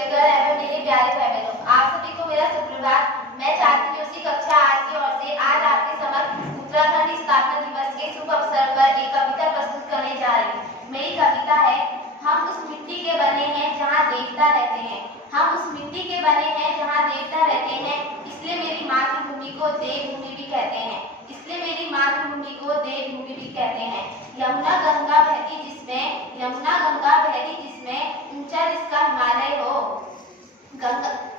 शिक्षकगण एवं मेरे प्यारे भाई बहनों, आप सभी को मेरा सुप्रभात। मैं छात्र उसी कक्षा 8 की ओर से आज आपके समक्ष उत्तराखंड स्थापना दिवस के शुभ अवसर पर एक कविता प्रस्तुत करने जा रही हूँ। मेरी कविता है, हम उस मिट्टी के बने हैं जहाँ देवता रहते हैं। हम उस मिट्टी के बने हैं जहाँ देवता रहते हैं, इसलिए मेरी मातृभूमि को देवभूमि भी कहते हैं। इसलिए मेरी मातृभूमि को देवभूमि भी कहते हैं। यमुना गंगा बहती जिसमें, यमुना गंगा बहती जिसमें, ऊंचा जिसका हिमालय हो।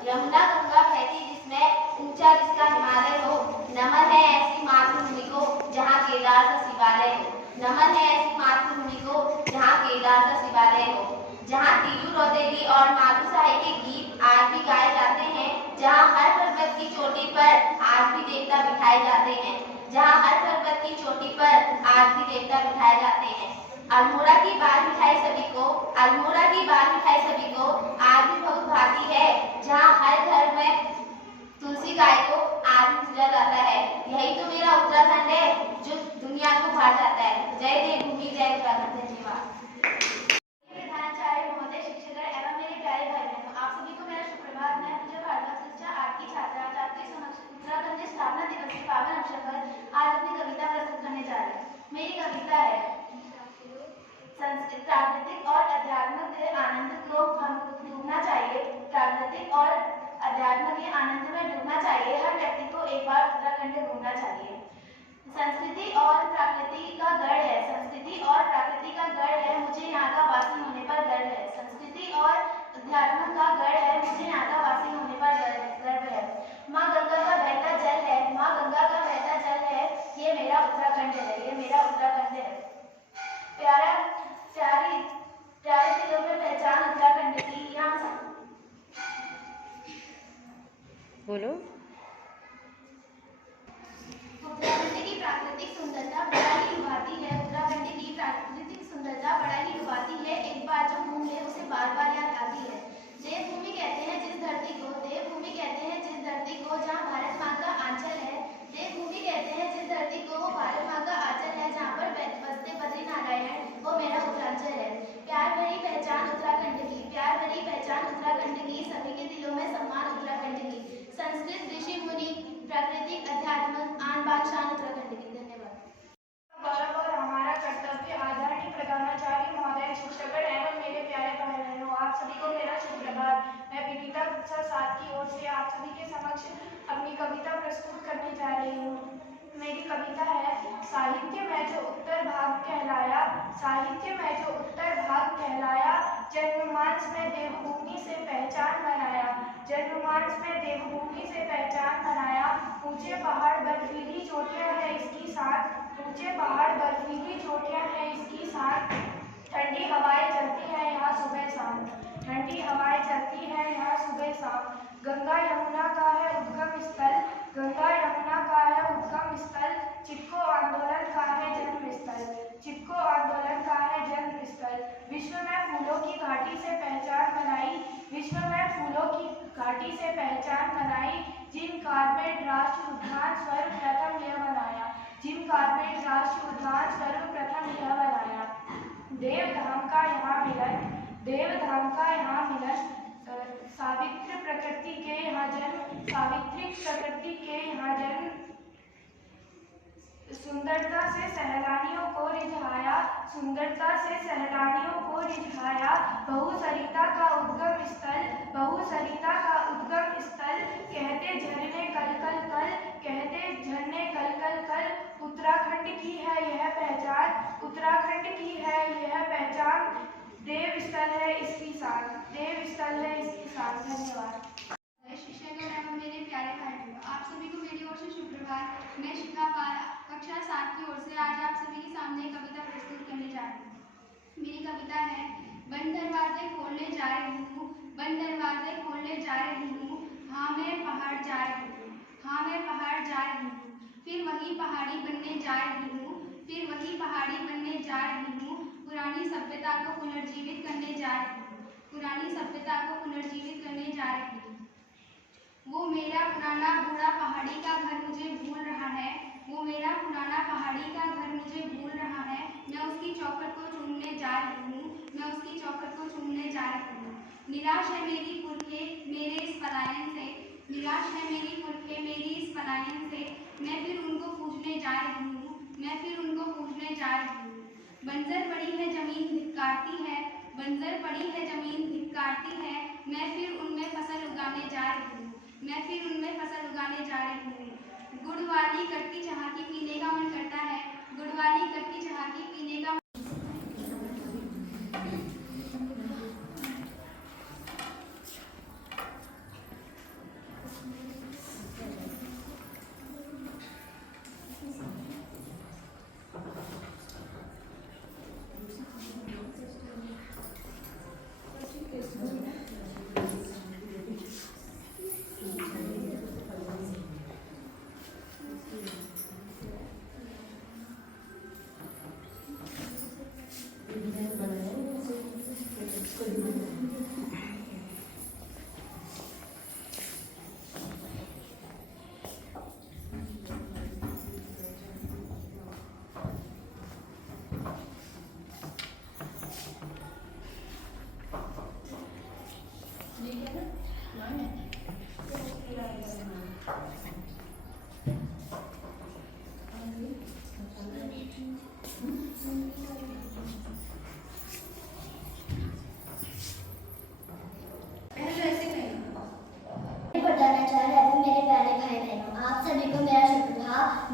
यमुना गंगा बहती जिसमें, ऊंचा जिसका हिमालय हो। नमन है ऐसी मातृभूमि को जहाँ केदार सा शिवालय हो। नमन है ऐसी मातृभूमि को जहाँ केदार सा शिवालय हो। जहाँ तीलू रौतेली और माधुसाई के गीत आज भी गाए जाते हैं। जहाँ हर पर्वत की चोटी पर आज भी देवता बिठाए जाते हैं। जहाँ हर पर्वत की चोटी पर आज भी देवता बिठाए जाते हैं। अल्मोड़ा की बाल मिठाई सभी को, अल्मोड़ा की बाल मिठाई सभी को आज भी बहुत भाती है। जहाँ हर घर में तुलसी गाय को आज भी पूजा जाता है। यही तो मेरा उत्तराखंड है जो दुनिया को भा जाता है। जय देवभूमि, जय उत्तराखंड। धन्यवाद। प्रधानाचार्य महोदय, शिक्षकगण एवं मेरे प्यारे भाई बहनों, आप सभी को मेरा सुप्रभात। मैं पूज्य भारद्वाज कक्षा 8 की छात्रा आज आपके समक्ष उत्तराखंड स्थापना दिवस के पावन अवसर पर आज अपनी कविता प्रस्तुत करने जा रही हूँ। मेरी कविता है, संस्कृत प्राकृतिक और अध्यात्म के आनंद को हम डूबना चाहिए। प्राकृतिक और अध्यात्म के आनंद में डूबना चाहिए। हर व्यक्ति को एक बार उत्तराखंड घूमना चाहिए। संस्कृति और प्रकृति का गढ़ है, संस्कृति और प्रकृति का गढ़ है, मुझे यहाँ का वासी होने पर गर्व है। संस्कृति और अध्यात्म का गढ़ है, मुझे यहाँ का वासी होने पर गर्व है। माँ गंगा का बहता जल है, माँ गंगा का बहता जल है, ये मेरा उत्तराखंड है, ये मेरा उत्तराखंड है। प्यारा प्यारी प्यारे दिलों में पहचान उत्तराखंड की, यहाँ बोलो। उत्तराखंड की प्राकृतिक सुंदरता बड़ा ही लुभाती है। उत्तराखंड की प्राकृतिक सुंदरता बड़ा ही लुभाती है। एक बार जो घूम ले उसे बार बार याद आती है। देवभूमि कहते हैं जिस धरती को, देवभूमि कहते हैं जिस धरती को जहाँ भारत माँ का आंचल है। देवभूमि कहते हैं जिस धरती को, वो भारत माँ का आंचल है, जहाँ पर बसते बद्रीनारायण, वो मेरा उत्तरांचल है। प्यार भरी पहचान उत्तराखंड की, प्यार भरी पहचान उत्तराखंड की, सभी के दिलों में सम्मान उत्तराखंड की। संस्कृत, ऋषि मुनि, प्राकृतिक, अध्यात्म, आन बान शान उत्तराखंड की। धन्यवाद। गौरव और हमारा कर्तव्य। आदरणीय प्रधानाचार्य महोदय, शिक्षकगण एवं मेरे प्यारे भाई बहनों, आप सभी को मेरा सुप्रभात। मैं विनीता कक्षा 7 की ओर से आप सभी के समक्ष अपनी कविता प्रस्तुत करने जा रही हूँ। मेरी कविता है, साहित्य में जो उत्तर भाग कहलाया, साहित्य में जो उत्तर भाग कहलाया, जन्ममांस में देवभूमि से पहचान बनाया, जन्ममांस में देवभूमि से पहचान बनाया। ऊंचे पहाड़ बर्फीली चोटियां हैं इसकी साथ, ऊंचे पहाड़ बर्फीली चोटियां हैं इसकी साथ। ठंडी हवाएं चलती हैं यहाँ सुबह शाम, ठंडी हवाएं चलती हैं यहाँ सुबह शाम। गंगा यमुना का है उद्गम स्थल, गंगा यमुना का है उद्गम स्थल। चिपको आंदोलन का है जन्म स्थल, चिपको आंदोलन का है जन्म स्थल। विश्व में फूलों की घाटी से पहचान बनाई, विश्व में फूलों की घाटी से पहचान बनाई। जिन कार्बेट राष्ट्र उद्यान सर्वप्रथम यह बनाया, जिन कार्बेट राष्ट्र उद्यान सर्वप्रथम यह बनाया। देवधाम का यहाँ मिलन, देवधाम का यहाँ मिलन। सावित्री प्रकृति के यहाँ जन्म, सावित्री प्रकृति के यहाँ जन्म। सुंदरता से सैलानियों को रिझाया, सुंदरता से सैलानियों को रिझाया। बहुसरिता का उद्गम स्थल, बहुसरिता का उद्गम स्थल। कहते झरने कल कल कल, कहते झरने कल कल कल। उत्तराखंड की है यह पहचान, उत्तराखंड की है यह पहचान। देव स्थल है इसकी शान, देव स्थल है इसकी शान। धन्यवाद। शिक्षकगण एवं मेरे प्यारे भाई बहनों, आप सभी को मेरी ओर से सुप्रभात। मैं शिखा पाल कक्षा 7 की ओर से आज आप सभी के सामने कविता प्रस्तुत करने जा रही हूँ। मेरी कविता है, बंद दरवाजे खोलने जा रही हूँ, बंद दरवाजे खोलने जा रही हूँ। हाँ मैं पहाड़ जा रही हूँ, हाँ मैं पहाड़ जा रही हूँ। फिर वही पहाड़ी बनने जा रही हूँ, फिर वही पहाड़ी बनने जा रही हूँ। पुरानी सभ्यता को पुनर्जीवित करने जा रही हूँ, पुरानी सभ्यता को पुनर्जीवित करने जा रही हूँ। वो मेरा पुराना बूढ़ा पहाड़ी का घर मुझे भूल रहा है, वो मेरा पुराना पहाड़ी का घर मुझे भूल रहा है। मैं उसकी चौखट को चूमने जा रही हूँ, मैं उसकी चौखट को चूमने जा रही हूँ। निराश है मेरी पुरखे मेरे इस पलायन से, निराश है मेरी पुरखे मेरी इस पलायन से, मैं फिर उनको पूजने जा रही हूँ, मैं फिर उनको पूजने जा रही हूँ। बंजर पड़ी है जमीन धिक्कारती है, बंजर पड़ी है जमीन धिक्कारती है, मैं फिर उनमें फसल उगाने जा रही हूँ, मैं फिर उनमें फसल उगाने जा रही हूँ। गुड़ वाली कटकी चहाकी पीने का मन करता है, गुड़ वाली कटकी चहाकी पीने का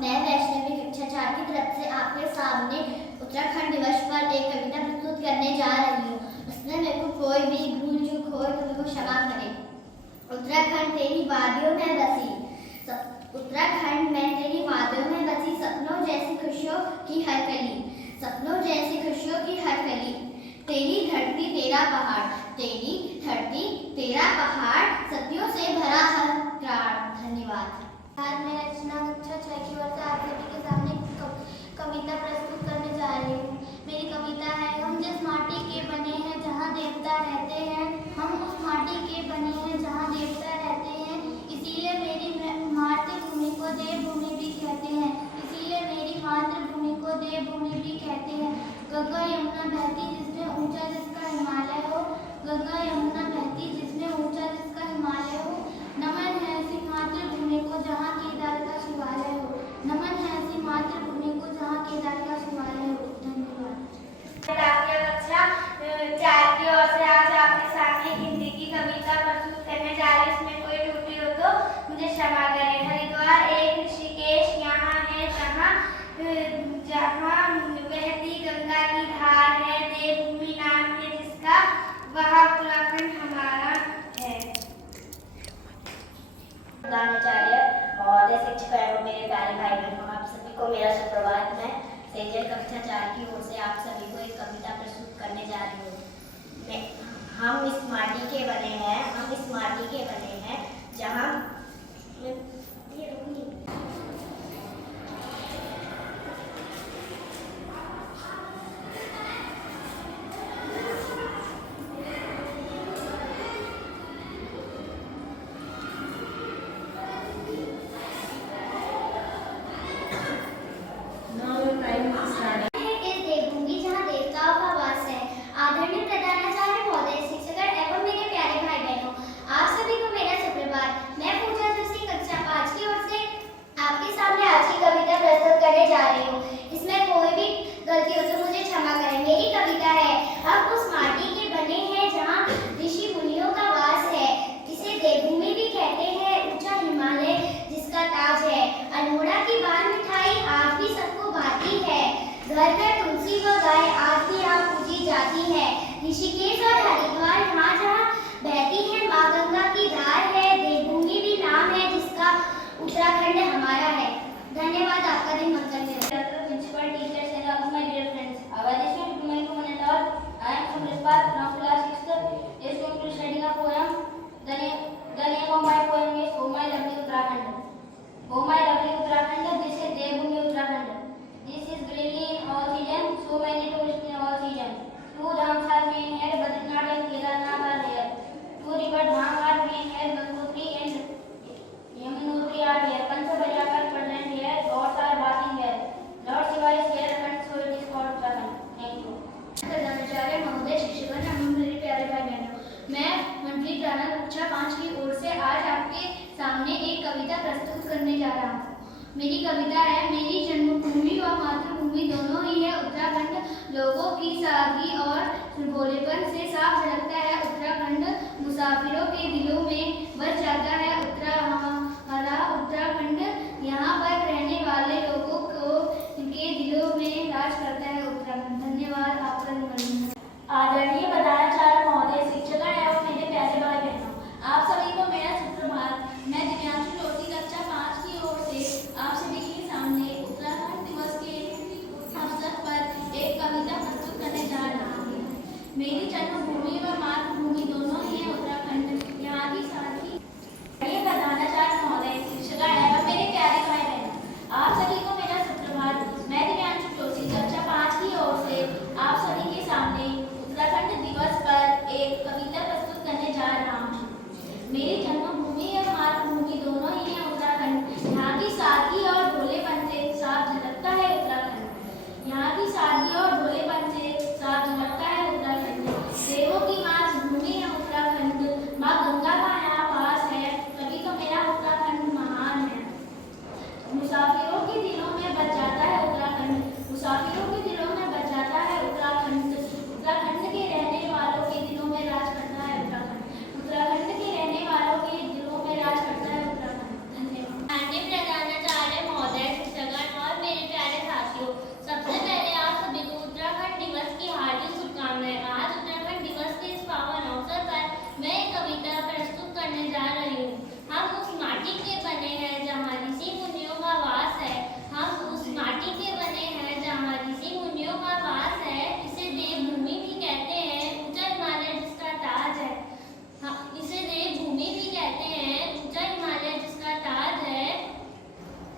मैं वैष्णवी कक्षा 4 की तरफ से आपके सामने उत्तराखंड दिवस पर एक कविता प्रस्तुत करने जा रही हूँ। उसमें मेरे को कोई भी भूल चूक हो तो मेरे को क्षमा करें। उत्तराखंड तेरी वादियों में बसी, उत्तराखंड में तेरी वादियों में बसी, सपनों जैसी खुशियों की हर कली, सपनों जैसी खुशियों की हर कली। तेरी धरती तेरा पहाड़, तेरी धरती तेरा पहाड़, सदियों से भरा हर प्राण। धन्यवाद। आज मैं रचना कक्षा 6 की ओर से आप सभी के सामने कविता प्रस्तुत करने जा रही हूँ। मेरी कविता है, हम जिस माटी के बने हैं जहाँ देवता रहते हैं, हम उस माटी के बने हैं जहाँ देवता रहते हैं, इसीलिए मेरी मातृभूमि को देवभूमि भी कहते हैं, इसीलिए मेरी मातृभूमि को देवभूमि भी कहते हैं। गंगा यमुना बहती जिसमें ऊंचा जिसका हिमालय हो, गंगा यमुना बहती जिसमें ऊंचा जिसका हिमालय हो, नमन है ऐसी मातृभूमि को जहाँ केदार का शिवालय हो, नमन है ऐसी मातृभूमि को जहाँ केदार का शिवालय हो। धन्यवाद। कक्षा 4 की ओर से आज आपके सामने हिंदी की कविता प्रस्तुत करने जा रही हूँ। इसमें कोई त्रुटि हो तो मुझे क्षमा करें। हरिद्वार एक ऋषिकेश यहाँ है जहाँ बहती गंगा की धार है, देवभूमि नाम है जिसका, वह उत्तराखंड हमारा है। प्रधानाचार्य महोदय, शिक्षक एवं मेरे प्यारे भाई बहनों, आप सभी को मेरा सुप्रभात। मैं सेजल कक्षा 4 की ओर से आप सभी को एक कविता प्रस्तुत करने जा रही हूँ। हम इस माटी के बने हैं, हम इस माटी के बने हैं जहाँ ऋषिकेश और हरिद्वार यहाँ जहाँ बहती है माँ गंगा की धार है, देवभूमि भी नाम है जिसका, उत्तराखंड हमारा है। धन्यवाद। आपका दिन मंगलमय हो। Principal, teachers and all my dear friends. Our nation to my common and all. I am from Rispat, now class 6th. Is going to study a poem. The name of my poem is Oh My Lovely Uttarakhand. Oh my lovely Uttarakhand, this is Devbhumi Uttarakhand. This is greenery in all seasons, so many tourists in all seasons. Two dhams are main here, Badrinath and Kedarnath are here. Two river dham are main here, Gangotri and Yamunotri are here. Panchabajakar present here, gods are bathing here. Lord Shiva is here, and so it is called Uttarakhand. Thank you. प्रधानाचार्य महोदय, शिक्षकगण एवं मेरे प्यारे भाई बहनों, मैं मंडली विद्यानंद कक्षा 5 की ओर से आज आपके सामने एक कविता प्रस्तुत करने जा रहा हूँ। मेरी कविता है, मेरी जन्मभूमि व मातृभूमि दोनों ही है उत्तराखंड। लोगों की सादगी और भोलेपन से साफ झलकता है उत्तराखंड। मुसाफिरों के दिलों में बस जाता है हमारा उत्तराखंड। यहाँ पर रहने वाले लोगों के दिलों में राज करता है उत्तराखंड। धन्यवाद आपका धन्यवाद। आदरणीय प्रधानाचार्य महोदय, शिक्षकगण एवं मेरे प्यारे भाई बहनों, आप सभी को मेरा सुप्रभात। मैं दिव्यांशु ज्योति कक्षा 5 की ओर से आप सभी के सामने उत्तराखंड दिवस के अवसर पर एक कविता प्रस्तुत करने जा रहा हूँ। मेरी जन्मभूमि व मातृभूमि दोनों ही है उत्तराखंड। यहाँ की साथी प्रधानाचार्य महोदय, शिक्षकगण एवं मेरे प्यारे भाई बहनों, आप सभी को मेरा सुप्रभात। मैं दिव्यांशु ज्योति कक्षा 5 की ओर से आप सभी के सामने उत्तराखंड दिवस पर एक कविता प्रस्तुत करने जा रहा हूँ। मेरी जन्मभूमि और मातृभूमि दोनों ही है उत्तराखंड। यहाँ की सादगी और भोलेपन से साफ झलकता है उत्तराखंड। यहाँ की सादगी और भोलेपन से साफ झलकता है उत्तराखंड। देवों की मातृभूमि है उत्तराखंड। माँ गंगा का यहाँ वास है, तभी तो मेरा उत्तराखंड महान है। मुसाफिरों के दिलों में बच जाता है उत्तराखंड। मुसाफिरों के दिलों में बच जाता है उत्तराखंड। उत्तराखंड के रहने वालों के दिलों में राज करता है उत्तराखंड। उत्तराखंड के रहने वालों के दिलों में राज करता है उत्तराखंड। धन्यवाद। माननीय प्रधानाचार्य महोदय, शिक्षकगण और मेरे प्यारे साथियों, सबसे पहले आप सभी को उत्तराखंड दिवस की हार्दिक शुभकामनाएं। आज उत्तराखंड दिवस के इस पावन अवसर पर मैं एक कविता प्रस्तुत करने जा रही हूँ। हम उस माटी के बने हैं जहाँ ऋषि मुनियों का वास है। हम उस माटी के बने हैं जहाँ ऋषि मुनियों का वास है। इसे देवभूमि भी कहते हैं, ऊंचा हिमालय जिसका ताज है। इसे देवभूमि भी कहते हैं, ऊंचा हिमालय जिसका ताज है।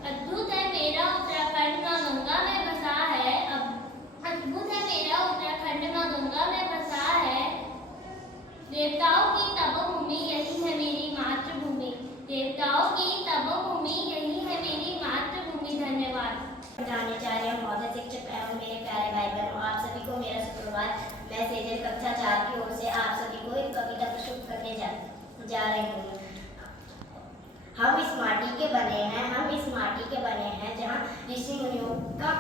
अद्भुत है मेरा उत्तराखंड, माँ गंगा में बसा है। अद्भुत है मेरा उत्तराखंड, माँ गंगा में बसा है। देवताओं की तपोभूमि यही है मेरी मातृभूमि। देवताओं की तपोभूमि यही है मेरी मातृभूमि। धन्यवाद। प्रधानाचार्य महोदय, शिक्षक एवं मेरे प्यारे भाई बहनों, आप सभी को मेरा सुप्रभात। मैं सेजल कक्षा 4 की ओर से आप सभी को एक कविता प्रस्तुत करने जा रही हूँ। हम इस माटी के बने हैं, हम इस माटी के बने हैं जहाँ ऋषि मुनियों का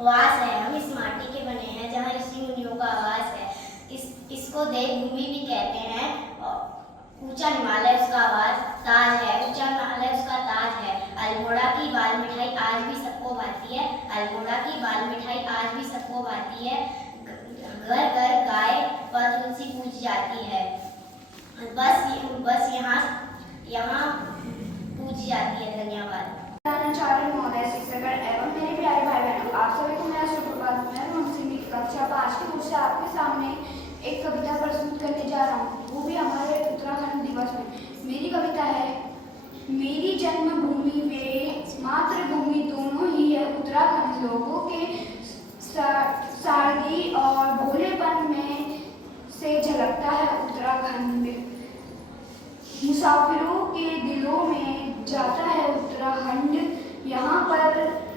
वास है। हम इस माटी के बने हैं जहाँ ऋषि मुनियों का वास है। इसको देवभूमि भी कहते हैं। ऊंचा हिमालय उसका ताज है। ऊंचा हिमालय उसका ताज है। अल्मोड़ा की बाल मिठाई आज भी सबको भाती है। अल्मोड़ा की बाल मिठाई आज भी सबको भाती है। घर घर गाय पर तुलसी पूजी जाती है। बस यहाँ पूजी जाती है। धन्यवाद। प्रधानाचार्य महोदय, शिक्षकगण एवं मेरे प्यारे भाई बहनों, आप सभी को मेरा सुप्रभात। मैं मुंशी कक्षा 5 की ओर से आपके सामने एक कविता प्रस्तुत करने जा रहा हूँ, वो भी हमारे उत्तराखंड दिवस में। मेरी कविता है, मेरी जन्मभूमि व मातृभूमि दोनों ही है उत्तराखंड। लोगों के सादगी और भोलेपन में से झलकता है उत्तराखंड। मुसाफिरों के दिलों में जाता है उत्तराखंड। यहाँ पर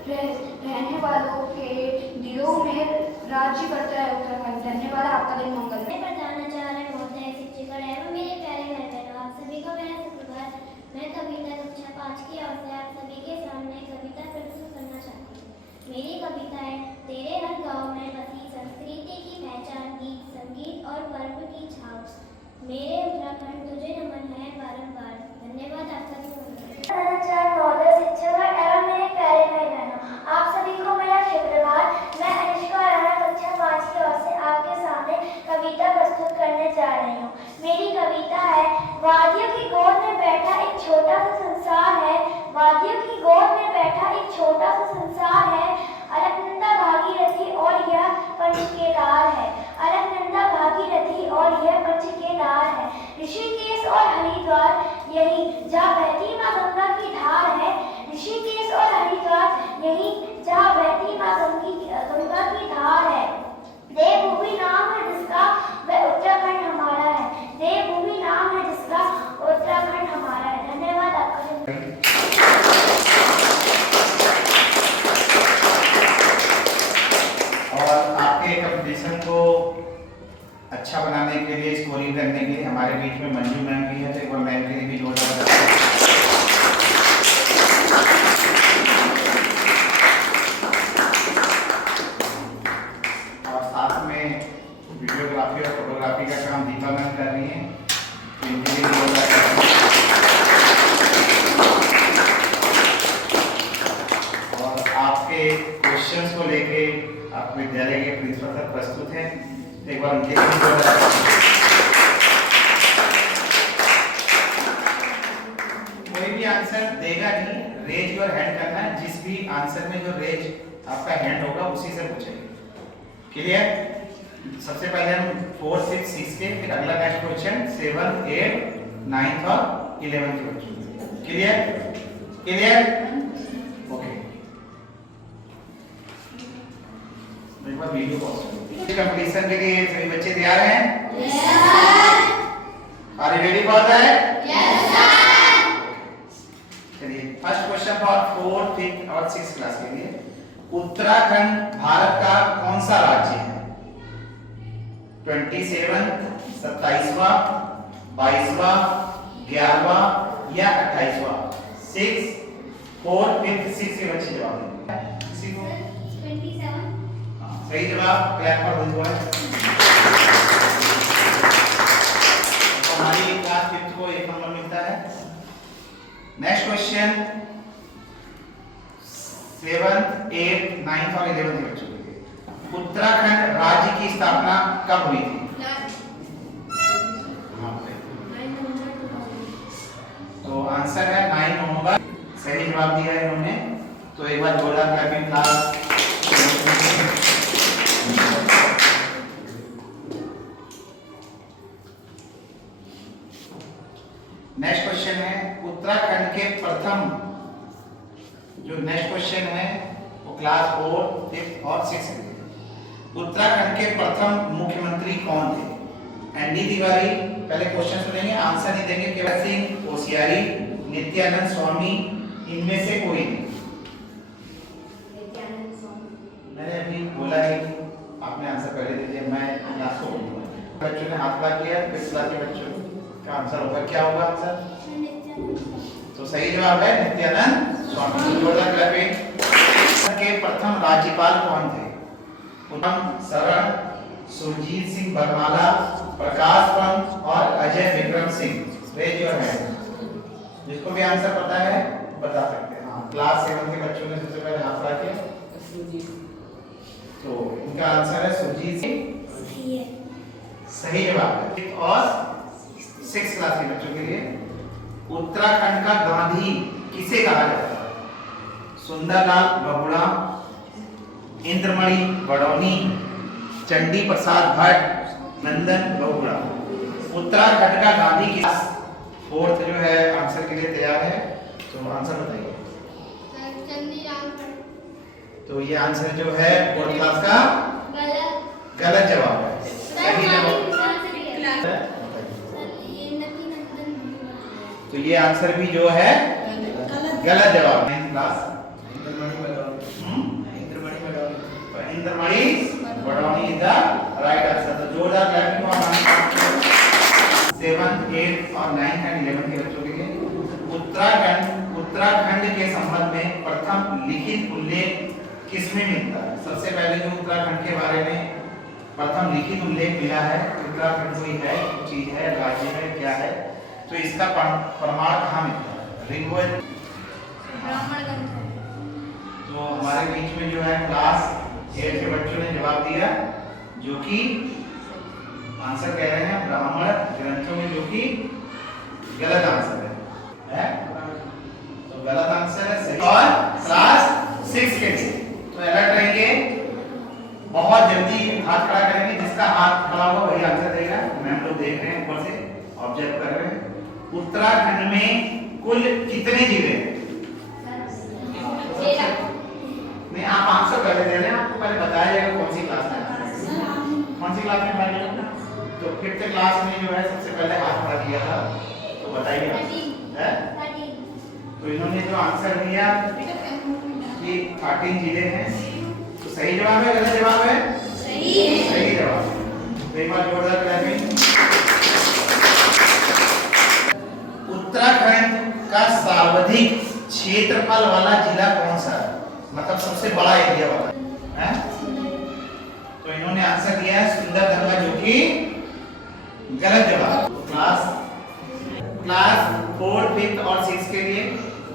रहने वालों के दिलों में राज्य करता है उत्तराखंड। धन्यवाद। आपका दिन मंगल। प्रधानाचार्य महोदय, शिक्षकगण एवं मेरे प्यारे भाई बहनों, आप सभी को मेरा सुप्रभात। मैं कविता कक्षा 5 की ओर से आप सभी के सामने कविता प्रस्तुत करना चाहती हूँ। मेरी कविता है, तेरे हर गाँव में बसी संस्कृति की पहचान, गीत संगीत और पर्व की छाप। मेरे उत्तराखंड तुझे नमन है बारंबार। धन्यवाद। आपका दिन मंगल। प्रधानाचार्य महोदय, शिक्षकगण एवं मेरे प्यारे भाई बहनों, आप सभी को मेरा सुप्रभात। मैं अनुष्का राणा कक्षा 5 की ओर से आपके सामने कविता प्रस्तुत करने जा रही हूँ। मेरी कविता है, वादियों की गोद में बैठा एक छोटा सा संसार है। वादियों की गोद में बैठा एक छोटा सा संसार है। अलकनंदा भागीरथी और यह पंचकेदार है। अलकनंदा भागीरथी और यह पंचकेदार है। ऋषिकेश और हरिद्वार यही जहाँ बहती माँ गंगा की धार है। ऋषिकेश और हरिद्वार यही जहाँ बहती माँ गंगा की धार है। देवभूमि नाम है जिसका, वह उत्तराखंड हमारा है। देवभूमि नाम है जिसका, उत्तराखंड हमारा है। धन्यवाद। आपका में मंजू मैम भी है, तो एक बार मैम के लिए भी जोरदार तालियां। और साथ में वीडियोग्राफी और फोटोग्राफी का काम दीपा मैम कर रही हैं, इनके लिए जोरदार तालियां। और आपके क्वेश्चंस को लेके आप विद्यालय के प्रिंसिपल सर प्रस्तुत हैं, एक बार उनके लिए जोरदार तालियां। कोई भी आंसर देगा नहीं, रेज योर हैंड करना है, जिस भी आंसर में जो रेज आपका हैंड होगा उसी से पूछेंगे। क्लियर? सबसे पहले हम 4, 6, 6 के, फिर अगला नेक्स्ट क्वेश्चन 7, 8, 9 और 11 के बच्चों। क्लियर? क्लियर? ओके। एक बार वीडियो पॉज करो। कंपटीशन के लिए सभी बच्चे तैयार हैं? Yes sir. Are you ready for that? Yes sir. चलिए, first question for 4th, 5th और 6th क्लास के लिए। उत्तराखंड भारत का कौन सा राज्य है? 27, 27वां, 22वां, 11वां या 28वां? 6, 4, 5, 6 के बच्चे जवाब देंगे। किसी को 27। सही जवाब क्लैप पर हो जाए। हमारी क्लास 5th को 1 नंबर मिलता है। नेक्स्ट क्वेश्चन 7, 8, 9 और 11 के बच्चों के लिए। उत्तराखंड राज्य की स्थापना कब हुई थी? तो आंसर है 9 नवंबर। सही जवाब दिया है इन्होंने, तो एक बार जोरदार क्लैपिंग क्लास। नेक्स्ट क्वेश्चन है उत्तराखंड के प्रथम, जो नेक्स्ट क्वेश्चन है वो क्लास 4, 5th और 6th के लिए। उत्तराखंड के प्रथम मुख्यमंत्री कौन थे? एनडी तिवारी, पहले क्वेश्चन सुनेंगे, आंसर नहीं देंगे, केवल सिंह कोश्यारी, नित्यानंद स्वामी, इनमें से कोई नहीं। मैंने अभी बोला है, आपने आंसर पहले दे दिया, मैं क्लास को बोलूंगा। बच्चों ने हाथ खड़ा किया, फिर क्लास के बच्चों का आंसर होगा, क्या होगा आंसर? तो सही जवाब है नित्यानंद स्वामी। जोरदार क्लैपिंग। के प्रथम राज्यपाल कौन थे? उत्तम शरण, सुरजीत सिंह बरमाला, प्रकाश पंत और Ajay Vikram Singh. Raise your hand. जिसको भी आंसर पता है बता सकते हैं। हाँ, क्लास 7 के बच्चों ने सबसे पहले हाथ उठा किया, तो उनका आंसर है सुरजीत सिंह। सही जवाब है। और 6th क्लास के बच्चों के लिए उत्तराखंड का गांधी किसे कहा जाता है? सुंदरलाल बहुगुणा, इंद्रमणि बडौनी, चंडी प्रसाद भट्ट, नंदन बहुगुणा। उत्तराखंड का गांधी किस? 4th जो है आंसर के लिए तैयार है, तो आंसर बताइए। तो ये आंसर जो है 4th क्लास का गलत जवाब है। सही जवाब तो ये आंसर भी जो है गलत जवाब है। Class Indramani Badoni is the right answer. तो जोरदार क्लैपिंग फॉर 7, 8 और 9 एंड 11 के बच्चों के लिए। उत्तराखंड के संबंध में प्रथम लिखित उल्लेख किसमें मिलता है? सबसे पहले जो उत्तराखंड के बारे में प्रथम लिखित उल्लेख मिला है, उत्तराखंड कोई है, चीज है, राज्य है, क्या है, तो इसका प्रमाण कहाँ मिलता है? ऋग्वेद। तो हमारे बीच में जो है क्लास 8 के बच्चों ने जवाब दिया, जो कि आंसर कह रहे हैं ब्राह्मण ग्रंथों में, जो कि गलत आंसर है? तो गलत आंसर है सही। और क्लास 6 के लिए तो अलर्ट रहेंगे, बहुत जल्दी हाथ खड़ा करेंगे, जिसका हाथ खड़ा होगा वही आंसर देगा। मैम लोग देख रहे हैं, ऊपर से ऑब्जर्व कर रहे हैं। उत्तराखंड में कुल कितने जिले हैं? नहीं, आप आंसर पहले दे रहे हैं, आपको पहले बताया जाएगा कौन सी क्लास में, कौन सी क्लास में पढ़ेंगे। तो 5th क्लास में जो है सबसे पहले हाथ खड़ा किया था, तो बताइए है? तो इन्होंने जो आंसर दिया कि 13 जिले हैं, तो सही जवाब है गलत जवाब है? सही जवाब। तो एक बार जोरदार क्लैपिंग। उत्तराखंड का सर्वाधिक क्षेत्रफल वाला जिला कौन सा है? मतलब सबसे बड़ा एरिया वाला है? तो इन्होंने आंसर दिया है सुंदरगढ़, जो कि गलत जवाब। क्लास 4, 5 और 6 के लिए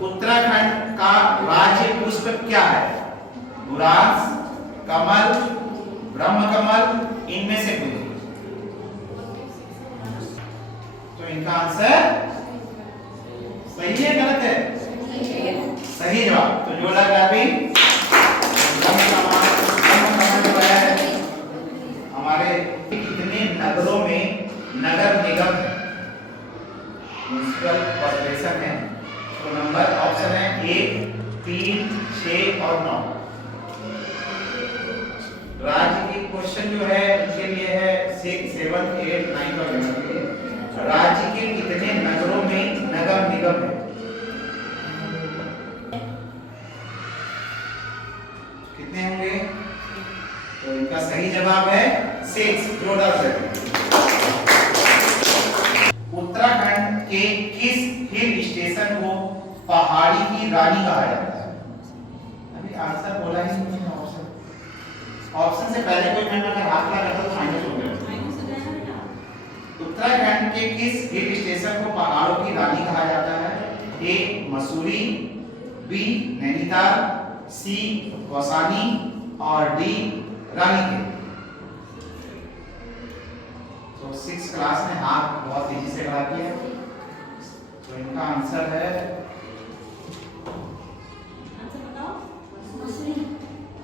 उत्तराखंड का राज्य पुष्प क्या है? बुरांस, कमल, ब्रह्मकमल, इनमें से कोई। तो इनका आंसर सही है गलत है? सही जवाब। तो जोड़ा क्लैपिंग। ब्रह्मकमल जो है हमारे कितने नगरों में नगर निगम म्युनिसिपल कॉर्पोरेशन है? तो नंबर ऑप्शन है 1, 3, 6 और 9। राज्य की क्वेश्चन जो है इसके लिए है 6, 7, 8, 9 और 11 के लिए। राज्य के कितने नगरों में नगर निगम है? कितने होंगे? तो इनका सही जवाब है 6। जोरदार से उत्तराखंड के किस हिल स्टेशन को पहाड़ी की रानी कहा जाता है? अभी आंसर बोला ही नहीं है। ऑप्शन से पहले कोई मैंने अगर हाथ लगा रखा तो माइनस हो गया। उत्तराखंड के किस हिल स्टेशन को पहाड़ों की रानी कहा जाता है? ए मसूरी, बी नैनीताल, सी कौसानी और डी रानीखेत। तो 6 क्लास में हाथ बहुत तेजी से बढ़ा दिया। तो इनका आंसर है,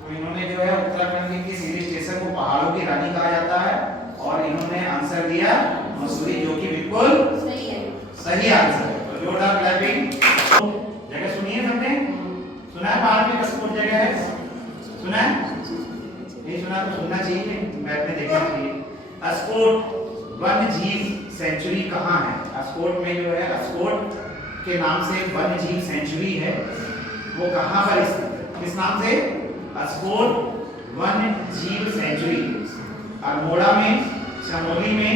तो इन्होंने जो है उत्तराखंड के किस हिल स्टेशन को पहाड़ों की रानी कहा जाता है और इन्होंने आंसर दिया मसूरी, जो कि बिल्कुल सही आंसर है। तो जोरदार क्लैपिंग। जगह सुनिए सबने? सुना है पहाड़ में कस्बोट जगह है? सुना है? नहीं सुना तो सुनना चाहिए, मैप में देखना चाहिए। अस्कोट वन्य जीव सेंचुरी कहाँ है? अस्कोट में जो है अस्कोट के नाम से वन्य जीव सेंचुरी है, वो कहाँ पर स्थित है? किस नाम से? अस्कोट वन्य जीव सेंचुरी। अल्मोड़ा में, चमोली में,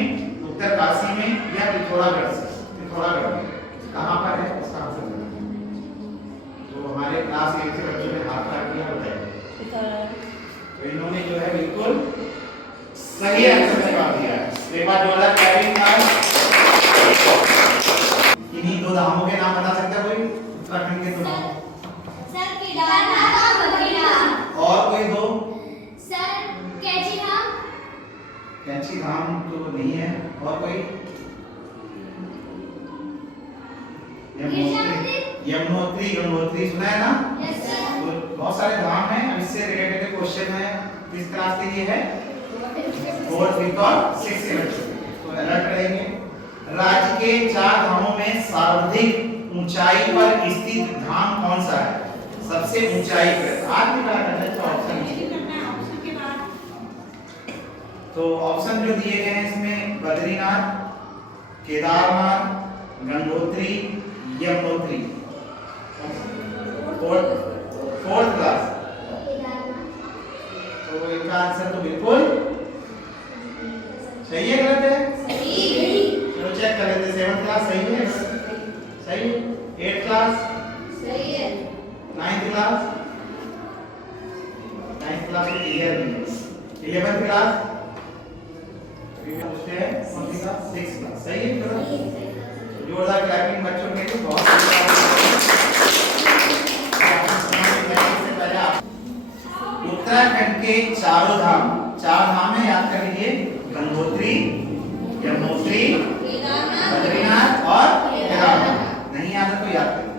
उत्तरकाशी में या पिथौरागढ़ में कहाँ पर है? इसका आंसर तो हमारे क्लास 1 के बच्चों ने हाथ लगा दिया, बताइए। तो इन्होंने जो है बिल्कुल सही आंसर जवाब दिया है। एक बार जोरदार क्लैपिंग का। इन्हीं 2 धामों के नाम बता सकता है कोई? उत्तराखंड के 2 नाम? सर केदारनाथ और बद्रीनाथ। और कोई 2? सर कैंची धाम। कैंची धाम तो नहीं है। और कोई? यमुनोत्री सुना है ना? Yes sir. तो बहुत सारे धाम हैं। अब इससे रिलेटेड क्वेश्चन है किस क्लास के लिए है? 4, 5 और 6 के बच्चों। तो अलर्ट रहेंगे। राज्य के 4 धामों में सर्वाधिक ऊंचाई पर स्थित धाम कौन सा है? सबसे ऊंचाई पर। आज भी बड़ा करना है तो ऑप्शन तो ऑप्शन जो दिए गए हैं इसमें बद्रीनाथ, केदारनाथ, गंगोत्री, यमुनोत्री। 4th class. तो इनका आंसर तो बिल्कुल सही है गलत है? सही। चलो चेक कर लेते। 7th क्लास सही है? सही। 8th क्लास सही है। 9th class? 9th क्लास में क्लियर नहीं है। 11th class? पूछते हैं कौन सी क्लास? 6th class. सही है? चलो जोरदार क्लैपिंग बच्चों के लिए। बहुत उत्तराखंड के 4 धाम है, याद कर लीजिए। गंगोत्री, यमुनोत्री, बद्रीनाथ और केदारनाथ। नहीं याद है तो याद करिए।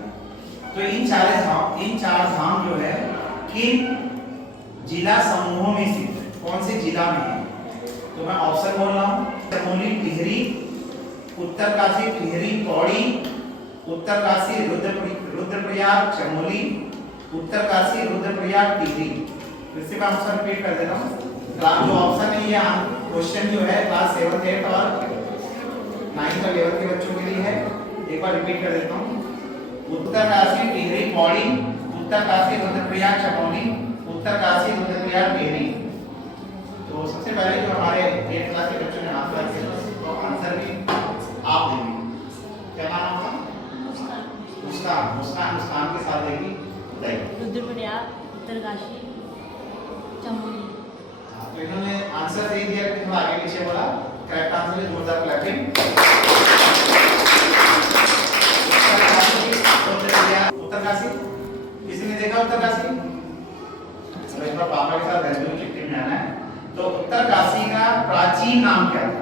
तो इन 4 धाम जो है किन जिला समूहों में स्थित है? कौन से जिला में है? तो मैं ऑप्शन बोल रहा हूँ। चमोली टिहरी, उत्तरकाशी टिहरी पौड़ी, उत्तरकाशी रुद्रप्रयाग चमोली, उत्तरकाशी रुद्रप्रयाग टिहरी। फिर से मैं ऑप्शन रिपीट कर देता हूँ। जो ऑप्शन है ये क्वेश्चन जो है क्लास 7, 8 और 9th और 11th के बच्चों के लिए है। एक बार रिपीट कर देता हूँ। उत्तरकाशी टिहरी पौड़ी, उत्तरकाशी रुद्रप्रयाग चमोली, उत्तरकाशी रुद्रप्रयाग टिहरी। तो सबसे पहले जो हमारे 8th क्लास के बच्चों ने हाथ लगा दिया तो आंसर भी आप देंगे। क्या नाम आपका? मुस्कान मुस्कान मुस्कान के साथ देगी बताइए। रुद्रप्रयाग, उत्तरकाशी, चमोली। हाँ, तो इन्होंने आंसर दे दिया, थोड़ा आगे पीछे बोला। करेक्ट आंसर है, जोरदार क्लैपिंग। उत्तरकाशी, किसी ने देखा उत्तरकाशी? तो इस बार पापा के साथ बेंगलुरु चिट्ठी में आना है। तो उत्तरकाशी का प्राचीन नाम क्या था?